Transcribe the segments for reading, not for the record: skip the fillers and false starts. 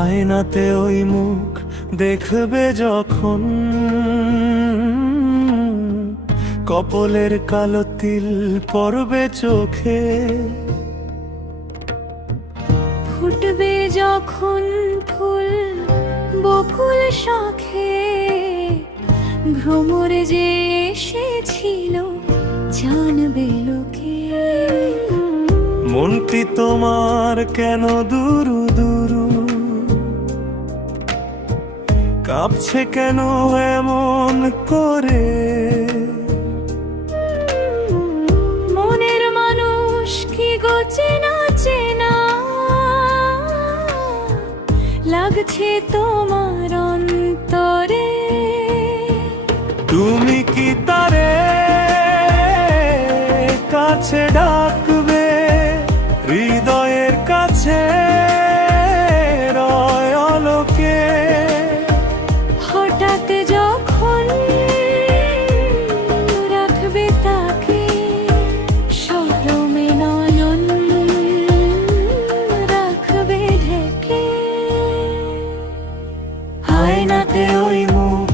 আয়নাতে ওই মুখ দেখবে যখন, কপলের কালো তিল পড়বে চোখে। ফুটবে যখন ফুল বকুল শাখে, ভ্রমর যে এসেছিল জানবে লোকে। মনটি তোমার কেন দুরু দুরু, কাঁপছে কেন এমন করে? মনের মানুষ কি গো চেনা চেনা লাগছে তোমার অন্তরে। তুমি কি তারে কাছে ডাকবে, হৃদয়ের কাছে রয় আলোকে? হঠাৎ যখন রাখবে তাকে শরমে নয়ন রাখবে ঢেকে। আয়নাতে ওই মুখ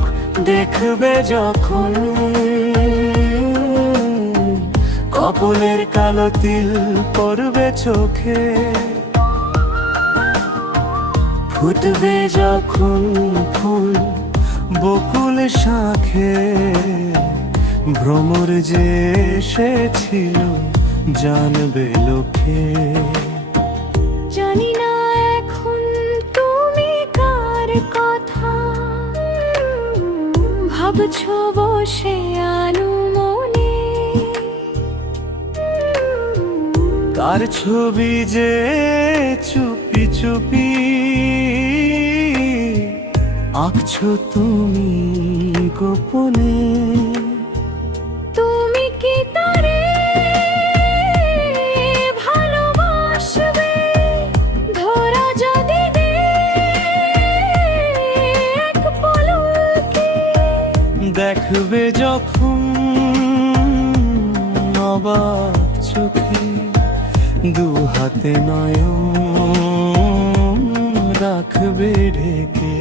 দেখবে যখন, কপলের কালো তিল পড়বে চোখে। ফুটবে যখন ফুল বকুল শাখে, ভ্রমর যে এসেছিল জানবে লোকে। জানি না এখন তুমি কার কথা ভাবছো বসে আনুমনে। তার ছবি যে চুপি চুপি আঁকছো তুমি গোপনে। তুমি কি তারে ভালোবাসবে ধরা যদি দে এক পলকে। দেখবে যখন অবাক চোখে, দু হাতে নয়ন রাখবে ঢেকে।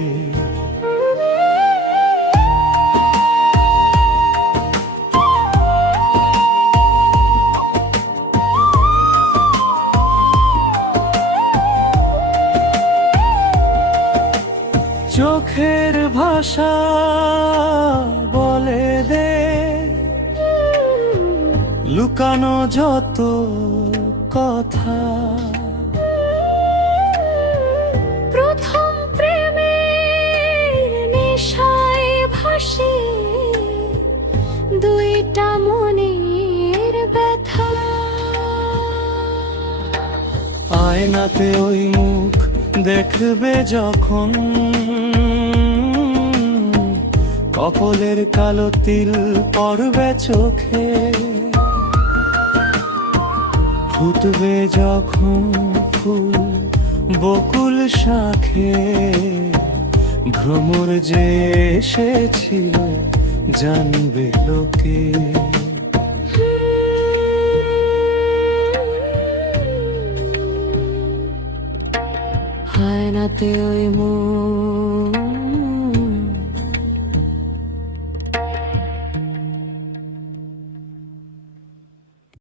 চোখের ভাষা বলে দে লুকানো যত কথা। প্রথম প্রেমের নেশায় ভাসে দুইটা মনের ব্যথা। আয়নাতে ওই মুখ দেখবে যখন, কপলের কালো তিল পড়বে চোখে। ফুটবে যখন ফুল বকুল শাখে, ভ্রমর যে এসেছিল জানবে লোকে। আয়নাতে ওই মুখ